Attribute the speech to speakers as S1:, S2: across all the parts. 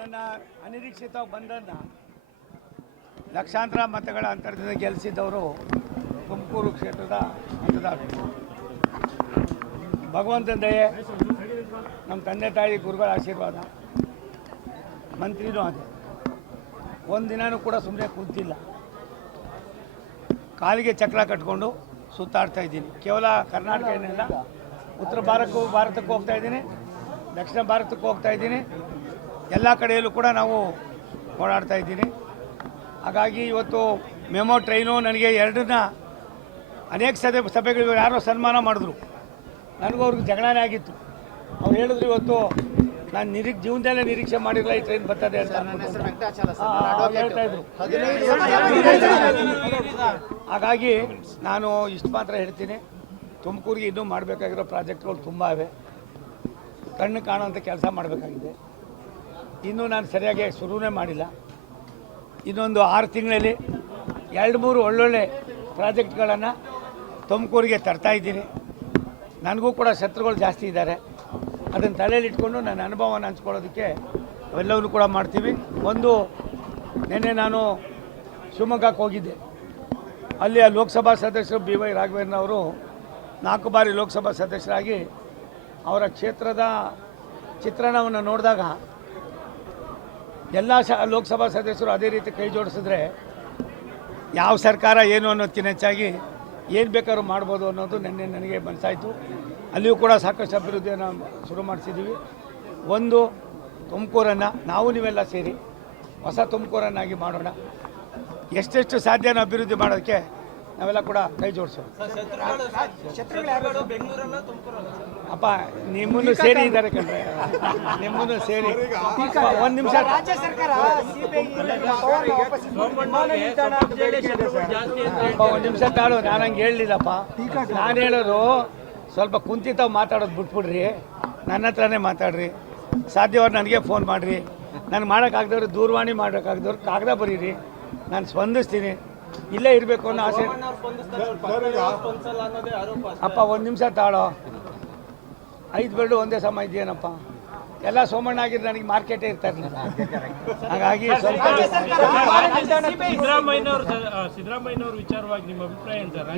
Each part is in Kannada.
S1: ಅನಿರೀಕ್ಷಿತವಾಗಿ ಬಂದನ್ನು ಲಕ್ಷಾಂತರ ಮತಗಳ ಅಂತರದಿಂದ ಗೆಲ್ಲಿಸಿದ್ದವರು ತುಮಕೂರು ಕ್ಷೇತ್ರದ ಮತದಾರರು. ಭಗವಂತನ ದಯೆ, ನಮ್ಮ ತಂದೆ ತಾಯಿ ಗುರುಗಳ ಆಶೀರ್ವಾದ, ಮಂತ್ರಿನೂ ಅದೇ ಒಂದು ದಿನವೂ ಕೂಡ ಸುಮ್ಮನೆ ಕೂತಿಲ್ಲ. ಕಾಲಿಗೆ ಚಕ್ರ ಕಟ್ಕೊಂಡು ಸುತ್ತಾಡ್ತಾ ಇದ್ದೀನಿ. ಕೇವಲ ಕರ್ನಾಟಕ ಏನಿಲ್ಲ ಉತ್ತರ ಭಾರತಕ್ಕೂ ಭಾರತಕ್ಕೆ ಹೋಗ್ತಾ ಇದ್ದೀನಿ, ದಕ್ಷಿಣ ಭಾರತಕ್ಕೆ ಹೋಗ್ತಾ ಇದ್ದೀನಿ. ಎಲ್ಲ ಕಡೆಯಲ್ಲೂ ಕೂಡ ನಾವು ಓಡಾಡ್ತಾ ಇದ್ದೀನಿ. ಹಾಗಾಗಿ ಇವತ್ತು ಮೆಮೊ ಟ್ರೈನು ನನಗೆ ಎರಡನ್ನ ಅನೇಕ ಸಭೆ ಸಭೆಗಳು ಯಾರೋ ಸನ್ಮಾನ ಮಾಡಿದ್ರು. ನನಗೂ ಅವ್ರಿಗೆ ಜಗಳನೇ ಆಗಿತ್ತು. ಅವ್ರು ಹೇಳಿದ್ರು ಇವತ್ತು ನಾನು ನಿರೀಕ್ಷೆ ಜೀವನದಲ್ಲೇ ನಿರೀಕ್ಷೆ ಮಾಡಿಲ್ಲ ಈ ಟ್ರೈನ್ ಬರ್ತದೆ ಅಂತ ಹೇಳ್ತಾ ಇದ್ರು. ಹಾಗಾಗಿ ನಾನು ಇಷ್ಟು ಮಾತ್ರ ಹೇಳ್ತೀನಿ. ತುಮಕೂರಿಗೆ ಇನ್ನೂ ಮಾಡಬೇಕಾಗಿರೋ ಪ್ರಾಜೆಕ್ಟ್ಗಳು ತುಂಬ ಇವೆ. ಕಣ್ಣು ಕಾಣುವಂಥ ಕೆಲಸ ಮಾಡಬೇಕಾಗಿದೆ. ಇನ್ನೂ ನಾನು ಸರಿಯಾಗಿ ಶುರುವೇ ಮಾಡಿಲ್ಲ. ಇನ್ನೊಂದು ಆರು ತಿಂಗಳಲ್ಲಿ ಎರಡು ಮೂರು ಒಳ್ಳೊಳ್ಳೆ ಪ್ರಾಜೆಕ್ಟ್ಗಳನ್ನು ತುಮಕೂರಿಗೆ ತರ್ತಾ ಇದ್ದೀನಿ. ನನಗೂ ಕೂಡ ಶತ್ರುಗಳು ಜಾಸ್ತಿ ಇದ್ದಾರೆ. ಅದನ್ನು ತಲೆಯಲ್ಲಿಟ್ಕೊಂಡು ನನ್ನ ಅನುಭವನ ಹಂಚ್ಕೊಳ್ಳೋದಕ್ಕೆ ಅವೆಲ್ಲವನ್ನೂ ಕೂಡ ಮಾಡ್ತೀವಿ. ಒಂದು ನಿನ್ನೆ ನಾನು ಶಿವಮೊಗ್ಗಕ್ಕೆ ಹೋಗಿದ್ದೆ. ಅಲ್ಲಿ ಲೋಕಸಭಾ ಸದಸ್ಯರು ಬಿ ವೈ ರಾಘವೇಂದ್ರ ಅವರು ನಾಲ್ಕು ಬಾರಿ ಲೋಕಸಭಾ ಸದಸ್ಯರಾಗಿ ಅವರ ಕ್ಷೇತ್ರದ ಚಿತ್ರಣವನ್ನು ನೋಡಿದಾಗ ಎಲ್ಲ ಸ, ಲೋಕಸಭಾ ಸದಸ್ಯರು ಅದೇ ರೀತಿ ಕೈ ಜೋಡಿಸಿದ್ರೆ ಯಾವ ಸರ್ಕಾರ ಏನು ಅನ್ನೋದಕ್ಕಿಂತ ಹೆಚ್ಚಾಗಿ ಏನು ಬೇಕಾದ್ರೂ ಮಾಡ್ಬೋದು ಅನ್ನೋದು ನಿನ್ನೆ ನನಗೆ ಮನಸ್ಸಾಯಿತು. ಅಲ್ಲಿಯೂ ಕೂಡ ಸಾಕಷ್ಟು ಅಭಿವೃದ್ಧಿಯನ್ನು ಶುರು ಮಾಡಿಸಿದ್ದೀವಿ ಒಂದು, ತುಮಕೂರನ್ನು ನಾವು ನೀವೆಲ್ಲ ಸೇರಿ ಹೊಸ ತುಮಕೂರನ್ನಾಗಿ ಮಾಡೋಣ. ಎಷ್ಟೆಷ್ಟು ಸಾಧ್ಯನ ಅಭಿವೃದ್ಧಿ ಮಾಡೋದಕ್ಕೆ ನಾವೆಲ್ಲ ಕೂಡ ಕೈ ಜೋಡಿಸೋದು. ಅಪ್ಪ ನಿಮ್ಮನ್ನು ಸೇರಿ ಇದ್ದಾರೆ ಕಣ್ರೆ. ನಿಮ್ಮನ್ನು ಸೇರಿ. ಒಂದು ನಿಮಿಷ.
S2: ರಾಜ್ಯ ಸರ್ಕಾರ
S1: ಒಂದು ನಿಮಿಷ ತಾಳು ನಾನು ಹಂಗೆ ಹೇಳಲಿಲ್ಲಪ್ಪ. ನಾನು ಹೇಳೋದು ಸ್ವಲ್ಪ ಕುಂತಿತಾವ್ ಮಾತಾಡೋದು ಬಿಟ್ಬಿಡ್ರಿ. ನನ್ನ ಹತ್ರನೇ ಮಾತಾಡ್ರಿ. ಸಾಧ್ಯವಾದ ನನಗೆ ಫೋನ್ ಮಾಡಿರಿ. ನಾನು ಮಾಡೋಕ್ಕಾಗ್ದವ್ರು ದೂರವಾಣಿ ಮಾಡೋಕ್ಕಾಗ್ದವ್ರು ಕಾಗದ ಬರೀರಿ. ನಾನು ಸ್ಪಂದಿಸ್ತೀನಿ. ಇಲ್ಲೇ ಇರಬೇಕು ಅನ್ನೋ ಆಸೆ. ಅಪ್ಪ ಒಂದು ನಿಮಿಷ ತಾಳೋ. ಐದು ಬೆರಡು ಒಂದೇ ಸಮ ಇದೆಯೇನಪ್ಪ? ಎಲ್ಲ ಸೋಮಣ್ಣ ಆಗಿದ್ರೆ ನನಗೆ ಮಾರ್ಕೆಟೇ ಇರ್ತಾ ಇರಲಿಲ್ಲ ಹಾಗಾಗಿ ಸ್ವಲ್ಪ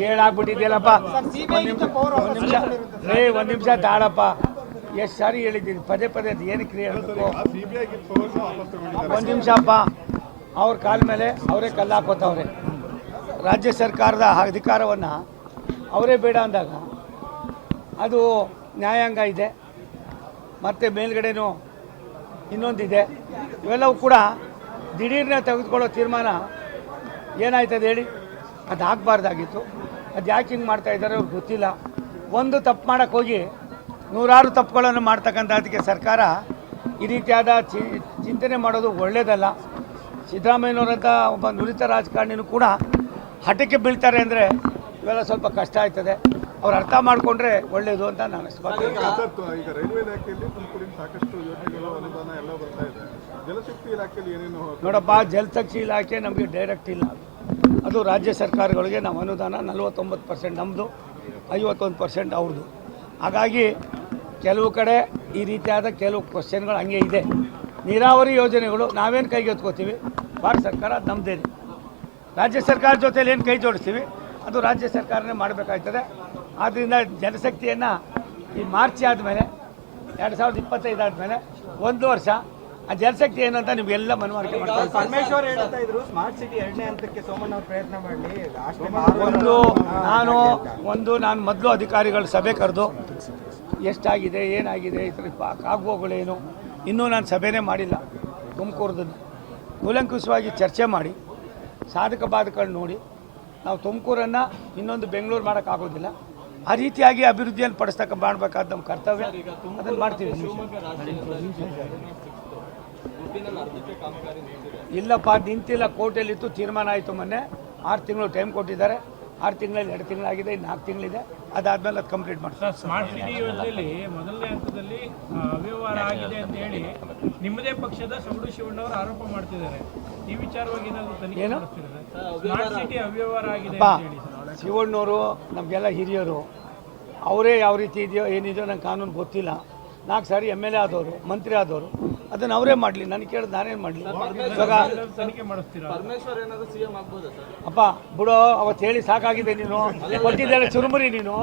S1: ಹೇಳಾಗ್ಬಿಟ್ಟಿದ್ಯಲ್ಲಪ್ಪ ರೇ ಒಂದ್ ನಿಮಿಷ ತಾಳಪ್ಪ. ಎಷ್ಟು ಸಾರಿ ಹೇಳಿದ್ದೀನಿ ಪದೇ ಪದೇ ಅದು ಏನಕ್ಕೆ ಹೇಳಬೇಕು ಒಂದ್ ನಿಮಿಷ ಅಪ್ಪ. ಅವ್ರ ಕಾಲ ಮೇಲೆ ಅವರೇ ಕಲ್ಲು ಹಾಕೋತವ್ರೆ. ರಾಜ್ಯ ಸರ್ಕಾರದ ಅಧಿಕಾರವನ್ನು ಅವರೇ ಬೇಡ ಅಂದಾಗ ಅದು ನ್ಯಾಯಾಂಗ ಇದೆ, ಮತ್ತು ಮೇಲ್ಗಡೆನೂ ಇನ್ನೊಂದಿದೆ. ಇವೆಲ್ಲವೂ ಕೂಡ ದಿಢೀರ್ನ ತೆಗೆದುಕೊಳ್ಳೋ ತೀರ್ಮಾನ ಏನಾಯ್ತದೆ ಹೇಳಿ ಅದು ಆಗಬಾರ್ದಾಗಿತ್ತು ಅದು ಯಾಕೆ ಹಿಂಗೆ ಮಾಡ್ತಾ ಇದ್ದಾರೆ ಅವ್ರಿಗೆ ಗೊತ್ತಿಲ್ಲ. ಒಂದು ತಪ್ಪು ಮಾಡೋಕ್ಕೆ ಹೋಗಿ ನೂರಾರು ತಪ್ಪುಗಳನ್ನು ಮಾಡ್ತಕ್ಕಂಥ ಅದಕ್ಕೆ ಸರ್ಕಾರ ಈ ರೀತಿಯಾದ ಚಿಂತನೆ ಮಾಡೋದು ಒಳ್ಳೆಯದಲ್ಲ ಸಿದ್ದರಾಮಯ್ಯನವರಂಥ ಒಬ್ಬ ನುರಿತ ರಾಜಕಾರಣಿನೂ ಕೂಡ ಹಠಕ್ಕೆ ಬೀಳ್ತಾರೆ ಅಂದರೆ ಇವೆಲ್ಲ ಸ್ವಲ್ಪ ಕಷ್ಟ ಆಯ್ತದೆ ಅವ್ರು ಅರ್ಥ ಮಾಡಿಕೊಂಡ್ರೆ ಒಳ್ಳೆಯದು ಅಂತ ನಾನು ಅಷ್ಟಪಡ್ತೀನಿ
S3: ಈಗ ರೈಲ್ವೆ ಇಲಾಖೆಯಲ್ಲಿ ತುಮಕೂರಿನ ಸಾಕಷ್ಟು ಯೋಜನೆಗಳು ಅನುದಾನ ಎಲ್ಲ ಬರ್ತಾ ಇದೆ. ಜಲಶಕ್ತಿ ಇಲಾಖೆಯಲ್ಲಿ ಏನೇನು
S1: ನೋಡಪ್ಪ ಜಲಶಕ್ತಿ ಇಲಾಖೆ ನಮಗೆ ಡೈರೆಕ್ಟ್ ಇಲ್ಲ. ಅದು ರಾಜ್ಯ ಸರ್ಕಾರಗಳಿಗೆ ನಾವು ಅನುದಾನ ನಲವತ್ತೊಂಬತ್ತು ಪರ್ಸೆಂಟ್ ನಮ್ಮದು ಐವತ್ತೊಂದು ಪರ್ಸೆಂಟ್ ಅವ್ರದ್ದು ಹಾಗಾಗಿ ಕೆಲವು ಕಡೆ ಈ ರೀತಿಯಾದ ಕೆಲವು ಕ್ವಶನ್ಗಳು ಹಂಗೆ ಇದೆ. ನೀರಾವರಿ ಯೋಜನೆಗಳು ನಾವೇನು ಕೈಗೆತ್ಕೋತೀವಿ? ಭಾರತ ಸರ್ಕಾರ ಅದು ನಮ್ಮದೇನೆ ರಾಜ್ಯ ಸರ್ಕಾರ ಜೊತೆಲಿ ಏನು ಕೈ ಜೋಡಿಸ್ತೀವಿ ಅದು ರಾಜ್ಯ ಸರ್ಕಾರನೇ ಮಾಡಬೇಕಾಗ್ತದೆ ಆದ್ದರಿಂದ ಜನಶಕ್ತಿಯನ್ನು ಈ ಮಾರ್ಚ್ ಆದಮೇಲೆ ಎರಡು ಸಾವಿರದ ಇಪ್ಪತ್ತೈದು ಆದಮೇಲೆ ಒಂದು ವರ್ಷ ಆ ಜನಶಕ್ತಿ ಏನು ಅಂತ ನೀವೆಲ್ಲ ಮನವರಿಕೆ ಮಾಡ್ತಾರೆ
S2: ಪರಮೇಶ್ವರ್ ಹೇಳ್ತಾ ಇದ್ರು ಸ್ಮಾರ್ಟ್ ಸಿಟಿ ಎರಡನೇ ಹಂತಕ್ಕೆ ಸೋಮಣ್ಣ ಅವ್ರು ಪ್ರಯತ್ನ ಮಾಡಲಿ
S1: ಒಂದು ನಾನು ಒಂದು ನಾನು ಮೊದಲು ಅಧಿಕಾರಿಗಳ ಸಭೆ ಕರೆದು ಎಷ್ಟಾಗಿದೆ ಏನಾಗಿದೆ ಈ ಥರ ಕಾಗುವಗಳೇನು ಇನ್ನೂ ನಾನು ಸಭೆನೇ ಮಾಡಿಲ್ಲ ತುಮಕೂರದನ್ನು ಕೂಲಂಕುಷವಾಗಿ ಚರ್ಚೆ ಮಾಡಿ ಸಾಧಕ ಬಾಧಕಗಳು ನೋಡಿ ನಾವು ತುಮಕೂರನ್ನು ಇನ್ನೊಂದು ಬೆಂಗಳೂರು ಮಾಡೋಕ್ಕಾಗೋದಿಲ್ಲ ಆ ರೀತಿಯಾಗಿ ಅಭಿವೃದ್ಧಿಯನ್ನು ಪಡಿಸ್ತಕ್ಕ ಮಾಡಬೇಕಾದ ನಮ್ಮ ಕರ್ತವ್ಯ. ಅದನ್ನು ಮಾಡ್ತೀವಿ. ಇಲ್ಲಪ್ಪ ನಿಂತಿಲ್ಲ ಕೋರ್ಟಲ್ಲಿತ್ತು ತೀರ್ಮಾನ ಆಯಿತು ಮೊನ್ನೆ. ಆರು ತಿಂಗಳು ಟೈಮ್ ಕೊಟ್ಟಿದ್ದಾರೆ. ಆರು ತಿಂಗಳಲ್ಲಿ ಎರಡು ತಿಂಗಳಾಗಿದೆ ಇನ್ನು ನಾಲ್ಕು ತಿಂಗಳಿದೆ. ಅದಾದ್ಮೇಲೆ ಅದು ಕಂಪ್ಲೀಟ್ ಮಾಡ್ತಾರೆ
S4: ಸ್ಮಾರ್ಟ್ ಸಿಟಿ ಯೋಜನೆಯಲ್ಲಿ ಮೊದಲನೇ ಹಂತದಲ್ಲಿ ಅವ್ಯವಹಾರ ಆಗಿದೆ ಅಂತ ಹೇಳಿ ನಿಮ್ಮದೇ ಪಕ್ಷದ ಸೌಡು ಶಿವಣ್ಣವರು ಆರೋಪ ಮಾಡ್ತಿದ್ದಾರೆ. ಈ ವಿಚಾರವಾಗಿ ಏನಾದರೂ ತನಿಖೆ
S1: ಏನು?
S4: ಸ್ಮಾರ್ಟ್ ಸಿಟಿ ಅವ್ಯವಹಾರ. ಆಗಿದೆ ಅಂತ ಹೇಳಿ ಸರ್.
S1: ಶಿವಣ್ಣವರು ನಮಗೆಲ್ಲ ಹಿರಿಯರು ಅವರೇ ಯಾವ ರೀತಿ ಇದೆಯೋ ಏನಿದೆಯೋ ನಂಗೆ ಕಾನೂನು ಗೊತ್ತಿಲ್ಲ. ನಾಲ್ಕು ಸಾರಿ ಎಂ ಎಲ್ ಎ ಆದವರು ಮಂತ್ರಿ ಆದವರು ಅದನ್ನು ಅವರೇ ಮಾಡಲಿ ನನಗೆ ಕೇಳಿದ್ ನಾನೇನು ಮಾಡಲಿ? ಇವಾಗ ಅಪ್ಪ ಬಿಡೋ ಅವತ್ತು ಹೇಳಿ ಸಾಕಾಗಿದೆ ನೀನು. ಕೊಟ್ಟಿದ್ದೆಲ್ಲ ಚುರುಮುರಿ ನೀನು.